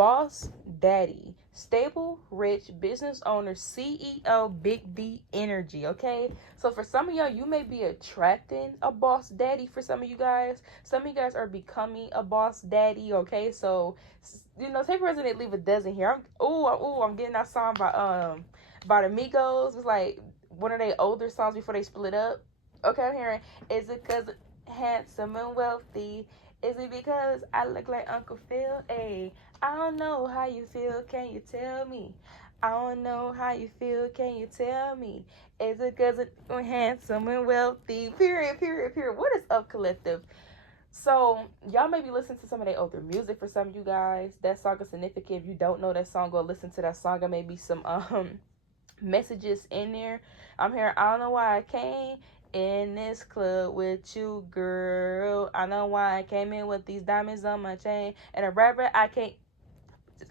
boss daddy, stable, rich, business owner, CEO, big D energy, okay? So for some of y'all, you may be attracting a boss daddy. For some of you guys, some of you guys are becoming a boss daddy, okay? So, take Resident leave a dozen here. I'm getting that song by the Migos. It's like one of their older songs before they split up. Okay, I'm hearing, is it because handsome and wealthy? Is it because I look like Uncle Phil? Hey, I don't know how you feel, can you tell me? I don't know how you feel, can you tell me? Is it because I'm handsome and wealthy? Period. What is up, collective? So, y'all may be listening to some of their older music for some of you guys. That song is significant. If you don't know that song, go listen to that song. There may be some messages in there. I'm hearing, I don't know why I came in this club with you, girl. I know why I came in with these diamonds on my chain. And a rapper I can't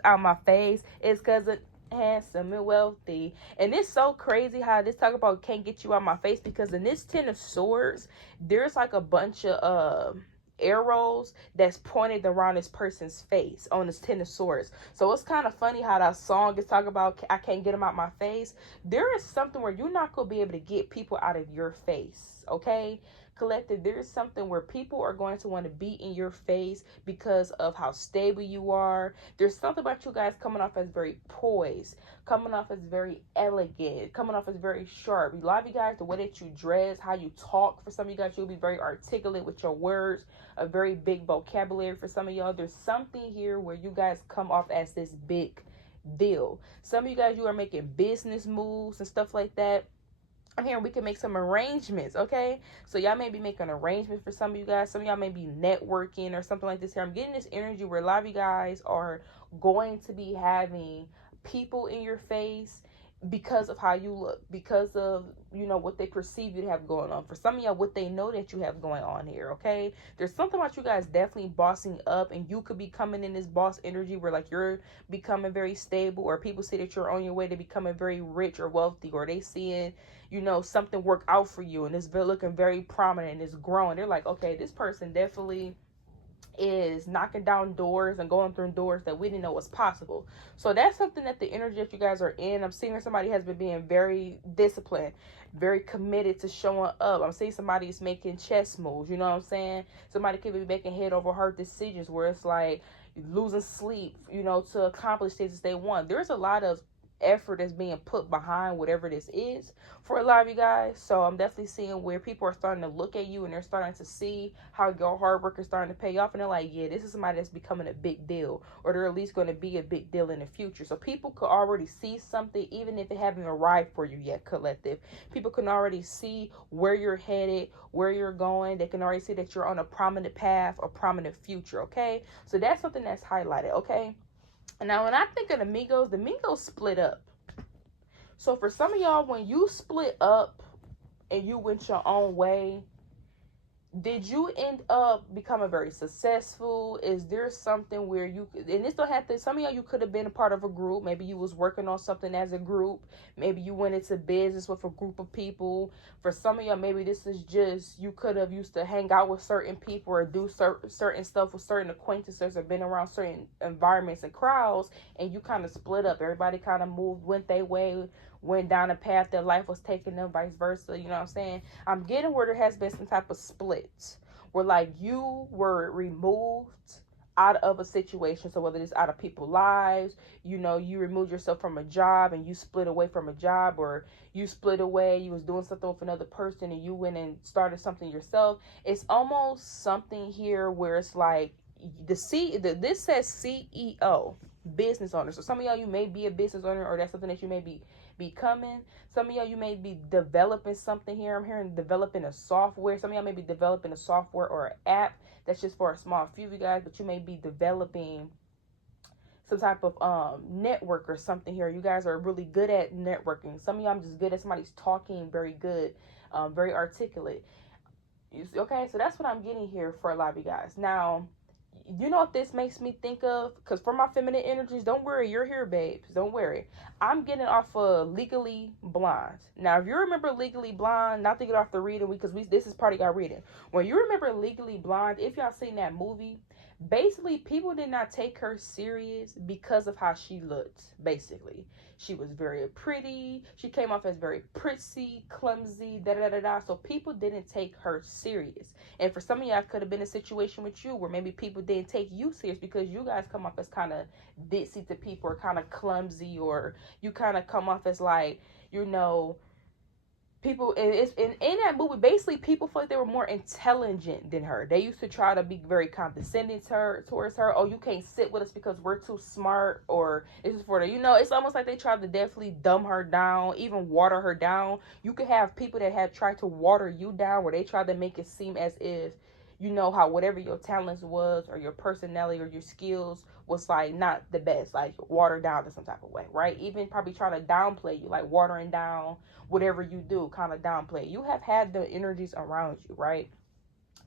out my face. It's because of handsome and wealthy. And it's so crazy how this talk about can't get you out my face, because in this Ten of Swords, there's like a bunch of arrows that's pointed around this person's face on this Ten of Swords. So it's kind of funny how that song is talking about I can't get them out my face. There is something where you're not going to be able to get people out of your face, okay? Collective, there is something where people are going to want to be in your face because of how stable you are. There's something about you guys coming off as very poised, coming off as very elegant, coming off as very sharp. A lot of you guys, the way that you dress, how you talk, for some of you guys, you'll be very articulate with your words, a very big vocabulary. For some of y'all, there's something here where you guys come off as this big deal. Some of you guys, you are making business moves and stuff like that. I'm hearing we can make some arrangements, okay? So y'all may be making arrangements for some of you guys. Some of y'all may be networking or something like this here. I'm getting this energy where a lot of you guys are going to be having people in your face because of how you look, because of, what they perceive you to have going on. For some of y'all, what they know that you have going on here, okay? There's something about you guys definitely bossing up, and you could be coming in this boss energy where like you're becoming very stable, or people see that you're on your way to becoming very rich or wealthy, or they seeing something work out for you and it's looking very prominent and it's growing. They're like, okay, this person definitely is knocking down doors and going through doors that we didn't know was possible. So that's something that the energy that you guys are in. I'm seeing somebody has been being very disciplined, very committed to showing up. I'm seeing somebody's making chess moves, you know what I'm saying? Somebody could be making head over heart decisions where it's like losing sleep, to accomplish things they want. There's a lot of effort that's being put behind whatever this is for a lot of you guys. So I'm definitely seeing where people are starting to look at you and they're starting to see how your hard work is starting to pay off, and they're like, yeah, this is somebody that's becoming a big deal, or they're at least going to be a big deal in the future. So people could already see something even if it haven't arrived for you yet, collective. People can already see where you're headed, where you're going. They can already see that you're on a prominent path, a prominent future, okay? So that's something that's highlighted, okay? Now, when I think of the Migos split up. So for some of y'all, when you split up and you went your own way, did you end up becoming very successful? Is there something where you, and this don't have to, some of y'all, you could have been a part of a group. Maybe you was working on something as a group. Maybe you went into business with a group of people. For some of y'all, maybe this is just, you could have used to hang out with certain people or do certain stuff with certain acquaintances or been around certain environments and crowds, and you kind of split up. Everybody kind of went their way, went down a path that life was taking them, vice versa. You know what I'm saying? I'm getting where there has been some type of split where like you were removed out of a situation. So whether it's out of people's lives, you removed yourself from a job and you split away from a job, or you split away, you was doing something with another person and you went and started something yourself. It's almost something here where it's like this says CEO, business owner. So some of y'all, you may be a business owner, or that's something that you may be becoming. Some of y'all, you may be developing something here. I'm hearing developing a software. Some of y'all may be developing a software or an app. That's just for a small few of you guys, but you may be developing some type of network or something here. You guys are really good at networking. Some of y'all, I'm just good at somebody's talking very good, very articulate. Okay, so that's what I'm getting here for a lot of you guys. Now, you know what this makes me think of? Because for my feminine energies, don't worry, you're here, babes. Don't worry. I'm getting off of Legally Blonde. Now, if you remember Legally Blonde, not to get off the reading, because this is part of y'all reading. When you remember Legally Blonde, if y'all seen that movie, Basically, people did not take her serious because of how she looked. Basically, she was very pretty. She came off as very prissy, clumsy, da da da da. So people didn't take her serious. And for some of y'all, could have been a situation with you where maybe people didn't take you serious because you guys come off as kind of ditzy to people, or kind of clumsy, or you kind of come off as like, you know, people. It's in that movie, basically people felt like they were more intelligent than her. They used to try to be very condescending to her, towards her. Oh, you can't sit with us because we're too smart, or this is for the, you know, it's almost like they tried to definitely dumb her down, even water her down. You could have people that have tried to water you down, where they tried to make it seem as if, you know, how whatever your talents was, or your personality, or your skills was like not the best, like watered down in some type of way, right? Even probably trying to downplay you, like watering down whatever you do, kind of downplay. You have had the energies around you, right?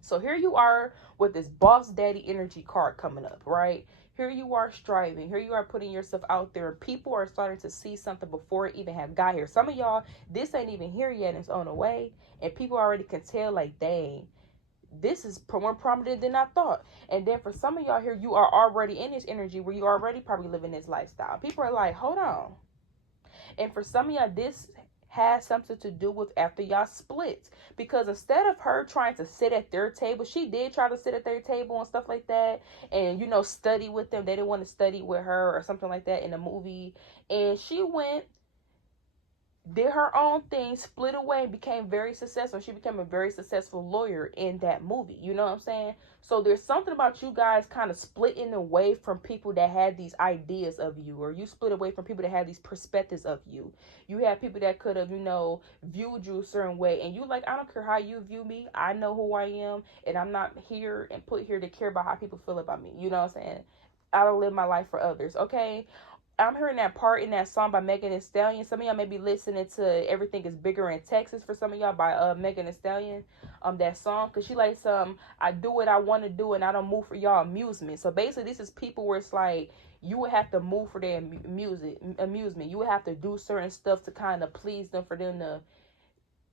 So here you are with this boss daddy energy card coming up, right? Here you are striving. Here you are putting yourself out there. People are starting to see something before it even have got here. Some of y'all, this ain't even here yet. It's on the way. And people already can tell, like, dang, this is more prominent than I thought. And then for some of y'all here, you are already in this energy where you already probably living this lifestyle. People are like, hold on. And for some of y'all, this has something to do with after y'all split, because instead of her trying to sit at their table, she did try to sit at their table and stuff like that, and, you know, study with them. They didn't want to study with her or something like that in the movie, and she went, did her own thing, split away, became very successful. She became a very successful lawyer in that movie. You know what I'm saying? So there's something about you guys kind of splitting away from people that had these ideas of you, or you split away from people that had these perspectives of you. You have people that could have, you know, viewed you a certain way, and you like, I don't care how you view me. I know who I am, and I'm not here and put here to care about how people feel about me. You know what I'm saying? I don't live my life for others, okay? I'm hearing that part in that song by Megan Thee Stallion. Some of y'all may be listening to Everything Is Bigger in Texas for some of y'all by Megan Thee Stallion. That song, because she likes I do what I want to do and I don't move for y'all amusement. So basically this is people where it's like you would have to move for their amusement. You would have to do certain stuff to kind of please them, for them to,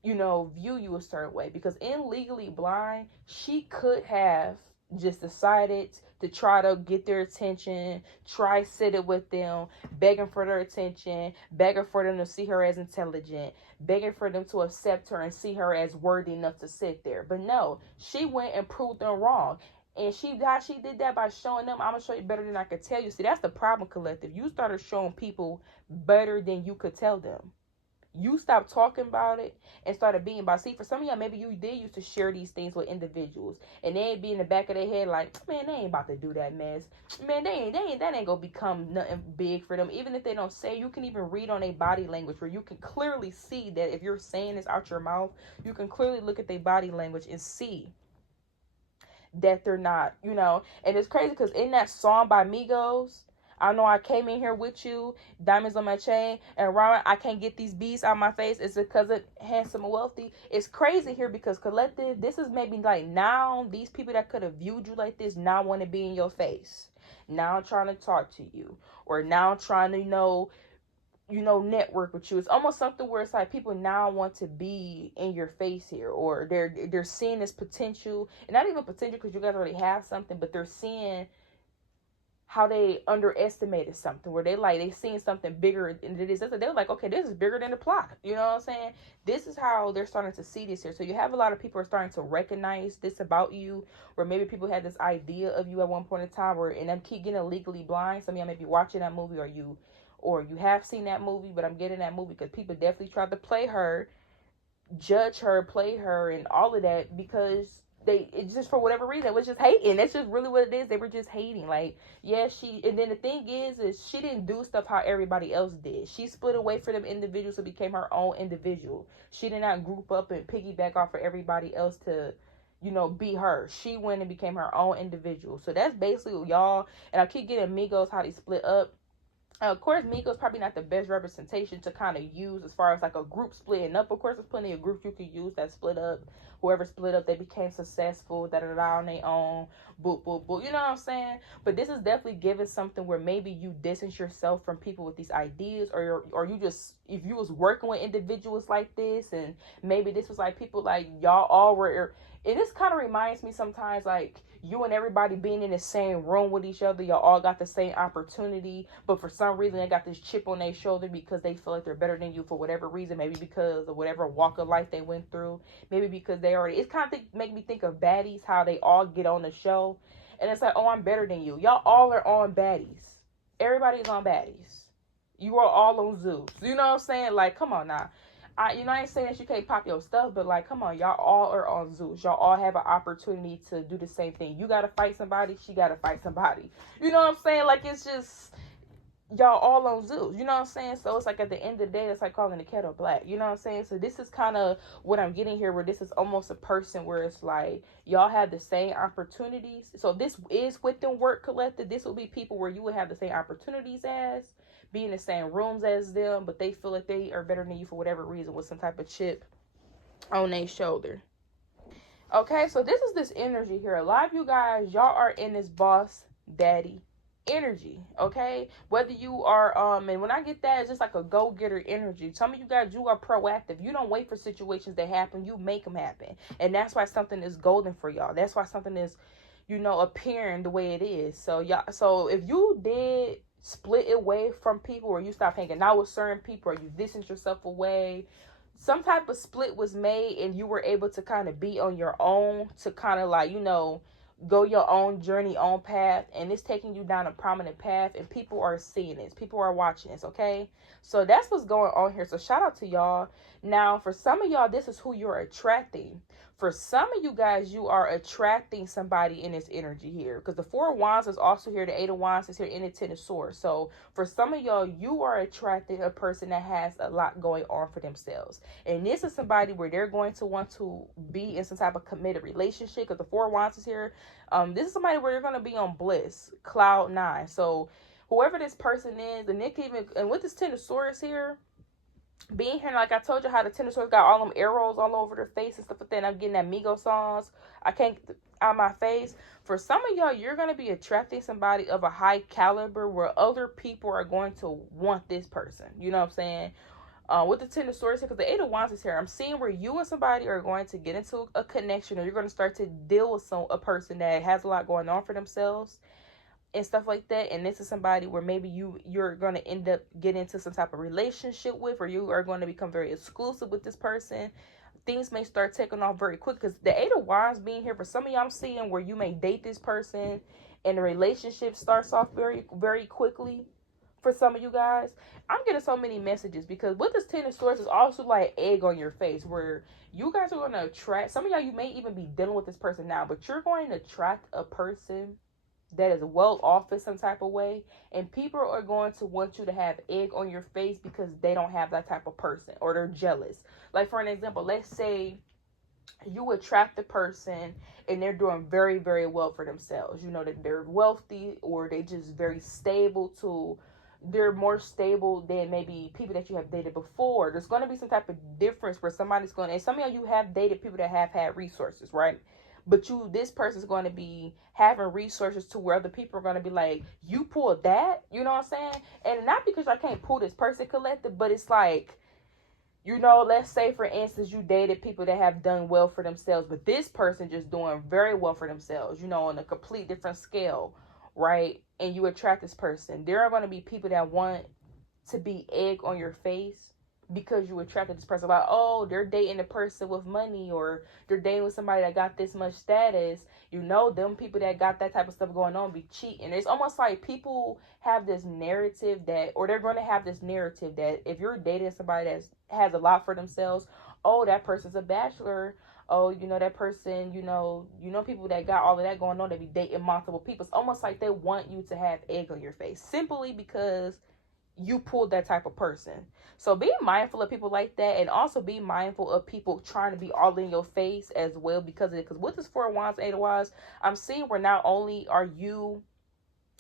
you know, view you a certain way. Because in Legally Blind, she could have just decided to try to get their attention, try sitting with them, begging for their attention, begging for them to see her as intelligent, begging for them to accept her and see her as worthy enough to sit there. But no, she went and proved them wrong. And she did that by showing them, I'm going to show you better than I could tell you. See, that's the problem, collective. You started showing people better than you could tell them. You stopped talking about it and started being about. See, for some of y'all, maybe you did used to share these things with individuals, and they'd be in the back of their head like, man, they ain't about to do that mess. Man, that ain't gonna become nothing big for them. Even if they don't say, you can even read on their body language, where you can clearly see that if you're saying this out your mouth, you can clearly look at their body language and see that they're not, you know. And it's crazy because in that song by Migos, I know I came in here with you, diamonds on my chain, and Ryan, I can't get these beads out my face. It's because of handsome and wealthy. It's crazy here because collective, this is maybe like now these people that could have viewed you like this now want to be in your face. Now trying to talk to you, or now trying to, you know, network with you. It's almost something where it's like people now want to be in your face here, or they're seeing this potential, and not even potential because you guys already have something, but they're seeing how they underestimated something, where they seen something bigger than it is. They were like, okay, this is bigger than the plot. You know what I'm saying? This is how they're starting to see this here. So you have a lot of people are starting to recognize this about you, where maybe people had this idea of you at one point in time, and I'm keep getting Legally Blind. Some of y'all may be watching that movie, or you have seen that movie, but I'm getting that movie because people definitely tried to play her, judge her, play her, and all of that, because it's just for whatever reason, it was just hating. That's just really what it is. They were just hating. Like, yeah, and then the thing is she didn't do stuff how everybody else did. She split away from them individuals and became her own individual. She did not group up and piggyback off of everybody else to, you know, be her. She went and became her own individual. So that's basically y'all. And I keep getting Migos how they split up. Of course, Migos probably not the best representation to kind of use as far as like a group splitting up. Of course, there's plenty of groups you could use that split up. Whoever split up, they became successful, on their own, boop, boop, boop. You know what I'm saying? But this is definitely giving something where maybe you distance yourself from people with these ideas, or you just, if you was working with individuals like this, and maybe this was like people like y'all all were. And this kind of reminds me sometimes, like, you and everybody being in the same room with each other, y'all all got the same opportunity, but for some reason they got this chip on their shoulder because they feel like they're better than you for whatever reason, maybe because of whatever walk of life they went through, maybe because they already, it's kind of make me think of baddies, how they all get on the show and it's like, oh, I'm better than you. Y'all all are on baddies. Everybody's on baddies. You are all on Zeus. You know what I'm saying? Like, come on now. I ain't saying that you can't pop your stuff, but like, come on, y'all all are on Zeus. Y'all all have an opportunity to do the same thing. You gotta fight somebody, she gotta fight somebody. You know what I'm saying? Like, it's just, y'all all on Zeus. You know what I'm saying? So it's like at the end of the day, it's like calling the kettle black. You know what I'm saying? So this is kind of what I'm getting here, where this is almost a person where it's like y'all have the same opportunities. So this is within work collective. This will be people where you would have the same opportunities as, be in the same rooms as them, but they feel like they are better than you for whatever reason with some type of chip on their shoulder. Okay, so this is this energy here. A lot of you guys, y'all are in this boss daddy energy, okay? Whether you are and when I get that, it's just like a go-getter energy. Some of you guys, you are proactive. You don't wait for situations to happen, you make them happen. And that's why something is golden for y'all. That's why something is, you know, appearing the way it is. So y'all, so if you did split away from people, or you stopped hanging out with certain people, or you distanced yourself away, some type of split was made and you were able to kind of be on your own, to kind of like, you know, go your own journey, own path, and it's taking you down a prominent path, and people are seeing this, people are watching this, okay? So that's what's going on here. So shout out to y'all. Now for some of y'all, this is who you're attracting. For some of you guys, you are attracting somebody in this energy here, because the Four of Wands is also here, the Eight of Wands is here, and the Ten of Swords. So for some of y'all, you are attracting a person that has a lot going on for themselves, and this is somebody where they're going to want to be in some type of committed relationship, because the Four of Wands is here. This is somebody where you're going to be on bliss, cloud nine. So whoever this person is, and they can even, and with this Ten of Swords here, being here, like I told you how the Ten of Swords got all them arrows all over their face and stuff like that, and I'm getting that Migos songs, I can't get out of my face. For some of y'all, you're going to be attracting somebody of a high caliber where other people are going to want this person. You know what I'm saying? With the Ten of Swords here, because the Eight of Wands is here, I'm seeing where you and somebody are going to get into a connection, or you're going to start to deal with a person that has a lot going on for themselves and stuff like that. And this is somebody where maybe you're going to end up getting into some type of relationship with, or you are going to become very exclusive with this person. Things may start taking off very quick, because the Eight of Wands being here, for some of y'all, I'm seeing where you may date this person and the relationship starts off very, very quickly. For some of you guys, I'm getting so many messages, because with this Ten of Swords is also like egg on your face, where you guys are going to attract, some of y'all, you may even be dealing with this person now, but you're going to attract a person that is well off in some type of way, and people are going to want you to have egg on your face because they don't have that type of person, or they're jealous. Like for an example, let's say you attract the person and they're doing very, very well for themselves. You know that they're wealthy, or they just very stable to, they're more stable than maybe people that you have dated before. There's going to be some type of difference where somebody's going to, and some of you have dated people that have had resources, right? But this person's going to be having resources to where other people are going to be like, you pulled that, you know what I'm saying? And not because I can't pull this person collective, but it's like, you know, let's say for instance, you dated people that have done well for themselves, but this person just doing very well for themselves, you know, on a complete different scale, right? And you attract this person. There are going to be people that want to be egg on your face because you attracted this person. Like, oh, they're dating a person with money, or they're dating with somebody that got this much status. You know, them people that got that type of stuff going on be cheating. It's almost like people have this narrative that, or they're going to have this narrative that if you're dating somebody that has a lot for themselves, oh, that person's a bachelor. Oh, you know, that person, you know people that got all of that going on, they be dating multiple people. It's almost like they want you to have egg on your face simply because you pulled that type of person. So be mindful of people like that, and also be mindful of people trying to be all in your face as well, because with this Four of Wands, Eight of Wands, I'm seeing where not only are you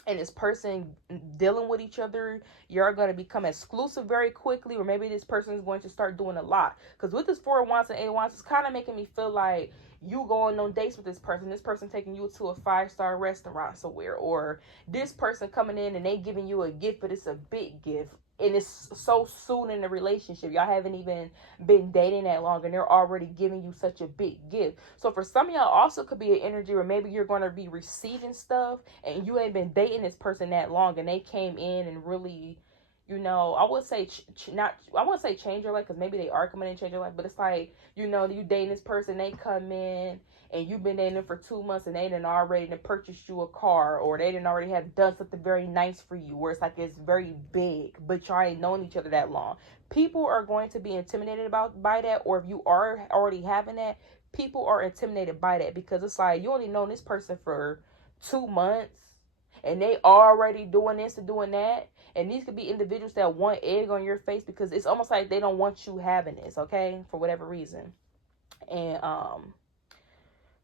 and this person dealing with each other, you're going to become exclusive very quickly, or maybe this person is going to start doing a lot. Because with this Four of Wands and Eight of Wands, it's kind of making me feel like you going on dates with this person taking you to a 5-star restaurant somewhere, or this person coming in and they giving you a gift, but it's a big gift. And it's so soon in the relationship. Y'all haven't even been dating that long and they're already giving you such a big gift. So for some of y'all also could be an energy where maybe you're going to be receiving stuff and you ain't been dating this person that long and they came in and really, you know, I would say I wouldn't say change your life, because maybe they are coming in and change your life, but it's like, you know, you dating this person, they come in and you've been dating them for 2 months and they done already purchased you a car, or they done already have done something very nice for you, where it's like it's very big, but y'all ain't known each other that long. People are going to be intimidated by that, or if you are already having that, people are intimidated by that, because it's like you only known this person for 2 months and they already doing this and doing that. And these could be individuals that want egg on your face, because it's almost like they don't want you having this, okay, for whatever reason. And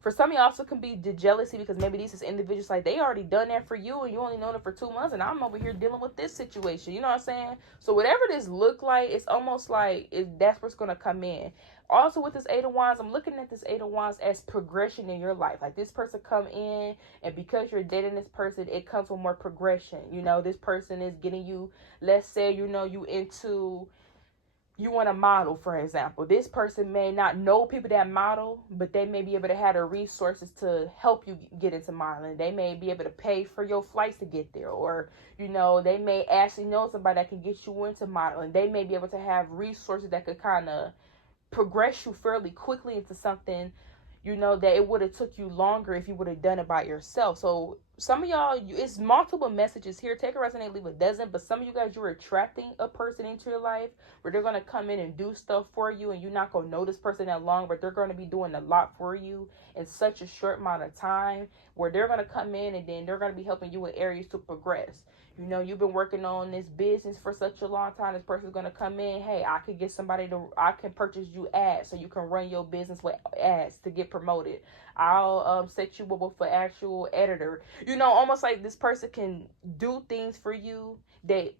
for some of y'all also can be the jealousy, because maybe these is individuals like they already done that for you and you only known them for 2 months and I'm over here dealing with this situation. You know what I'm saying? So whatever this look like, it's almost like that's what's going to come in. Also with this 8 of Wands, I'm looking at this 8 of Wands as progression in your life. Like this person come in and because you're dating this person, it comes with more progression. You know, this person is getting you, let's say, you know, you want to model, for example. This person may not know people that model, but they may be able to have the resources to help you get into modeling. They may be able to pay for your flights to get there, or, you know, they may actually know somebody that can get you into modeling. They may be able to have resources that could kind of progress you fairly quickly into something, you know, that it would have took you longer if you would have done it by yourself. So some of y'all, it's multiple messages here. Take a resonate, leave a dozen. But some of you guys, you're attracting a person into your life where they're going to come in and do stuff for you, and you're not going to know this person that long, but they're going to be doing a lot for you in such a short amount of time, where they're going to come in and then they're going to be helping you in areas to progress. You know, you've been working on this business for such a long time. This person's going to come in. Hey, I could get I can purchase you ads so you can run your business with ads to get promoted. I'll set you up with an actual editor. You know, almost like this person can do things for you that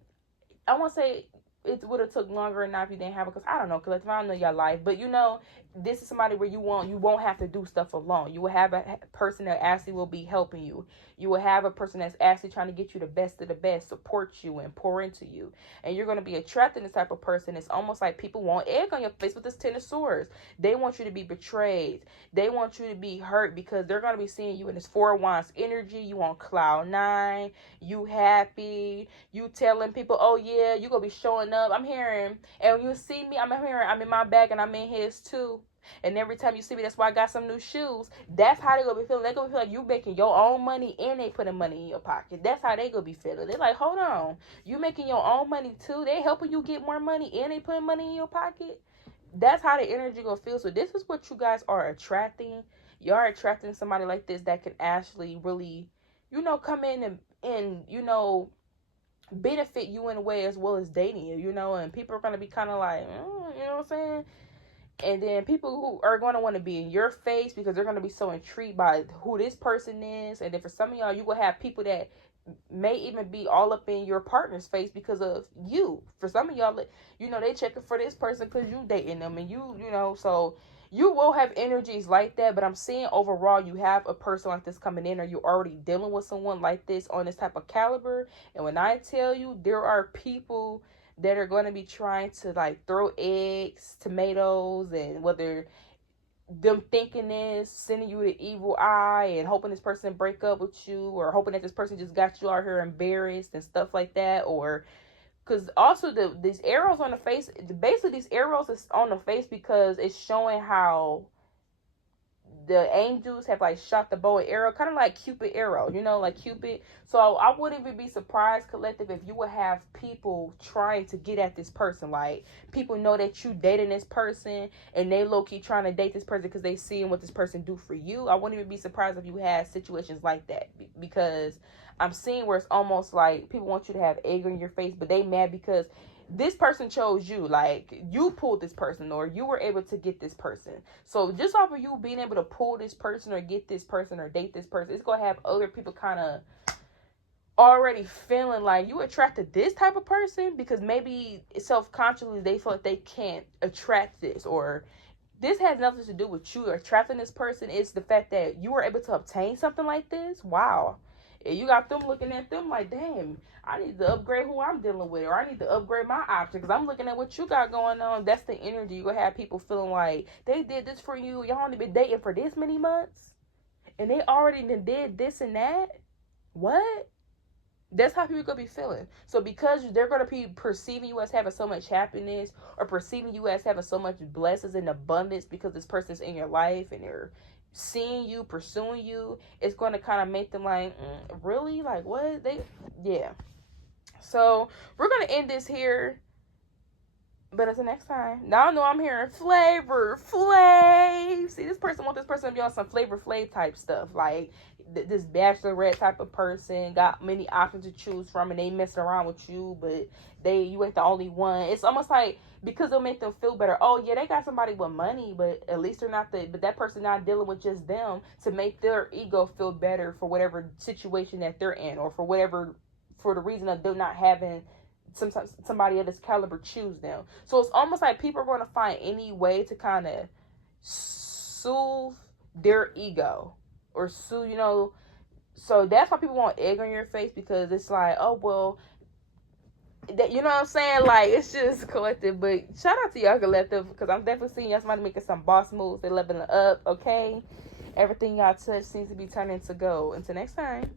I won't say it would have took longer enough if you didn't have it, because I don't know, because I don't know your life, but you know, this is somebody where you won't have to do stuff alone. You will have a person that actually will be helping you. You will have a person that's actually trying to get you the best of the best, support you and pour into you. And you're going to be attracting this type of person. It's almost like people want egg on your face with this 10 of swords. They want you to be betrayed. They want you to be hurt, because they're going to be seeing you in this 4 of Wands energy. You on cloud 9. You happy. You telling people, oh yeah, you going to be showing up. I'm hearing, and when you see me, I'm hearing, I'm in my bag and I'm in his too. And every time you see me, that's why I got some new shoes. That's how they gonna be feeling. They gonna feel like you making your own money and they putting money in your pocket. That's how they gonna be feeling. They're like, hold on, you making your own money too? They helping you get more money and they putting money in your pocket? That's how the energy gonna feel. So this is what you guys are attracting. You are attracting somebody like this that can actually really, you know, come in and you know, benefit you in a way as well as dating you, you know, and people are gonna be kind of like, you know what I'm saying? And then people who are going to want to be in your face because they're going to be so intrigued by who this person is. And then for some of y'all, you will have people that may even be all up in your partner's face because of you. For some of y'all, you know, they checking for this person because you dating them, and you know, so you will have energies like that. But I'm seeing overall, you have a person like this coming in, or you're already dealing with someone like this on this type of caliber. And when I tell you, there are people that are going to be trying to like throw eggs, tomatoes, and whether them thinking is sending you the evil eye and hoping this person break up with you, or hoping that this person just got you out here embarrassed and stuff like that. Or because also these arrows on the face, basically these arrows is on the face because it's showing how the angels have like shot the bow and arrow, kind of like Cupid arrow, you know, like Cupid. So I wouldn't even be surprised, collective, if you would have people trying to get at this person. Like people know that you dating this person and they low-key trying to date this person because they seeing what this person do for you. I wouldn't even be surprised if you had situations like that, because I'm seeing where it's almost like people want you to have egg on your face, but they mad because this person chose you. Like you pulled this person, or you were able to get this person. So just off of you being able to pull this person or get this person or date this person, it's gonna have other people kind of already feeling like you attracted this type of person, because maybe self-consciously they feel like they can't attract this, or this has nothing to do with you attracting this person. It's the fact that you were able to obtain something like this. Wow. And you got them looking at them like, damn, I need to upgrade who I'm dealing with, or I need to upgrade my option because I'm looking at what you got going on. That's the energy. You're going to have people feeling like they did this for you. Y'all only been dating for this many months, and they already did this and that. What? That's how people gonna be feeling. So because they're gonna be perceiving you as having so much happiness, or perceiving you as having so much blessings and abundance because this person's in your life and they're seeing you, pursuing you, it's gonna kind of make them like, really? Like what? Yeah. So we're gonna end this here. But until next time. Now I know I'm hearing Flavor Flav. See, this person wants this person to be on some Flavor Flav type stuff. Like, this bachelorette type of person. Got many options to choose from. And they messing around with you. But you ain't the only one. It's almost like, because it'll make them feel better. Oh, yeah, they got somebody with money. But at least they're not but that person not dealing with just them. To make their ego feel better for whatever situation that they're in. Or for the reason of them not having sometimes somebody of this caliber choose them. So it's almost like people are going to find any way to kind of soothe their ego or soothe, so that's why people want egg on your face, because it's like, oh, well, that, you know what I'm saying? Like, it's just collective. But shout out to y'all collective, because I'm definitely seeing y'all somebody making some boss moves. They're leveling up, okay? Everything y'all touch seems to be turning to gold. Until next time.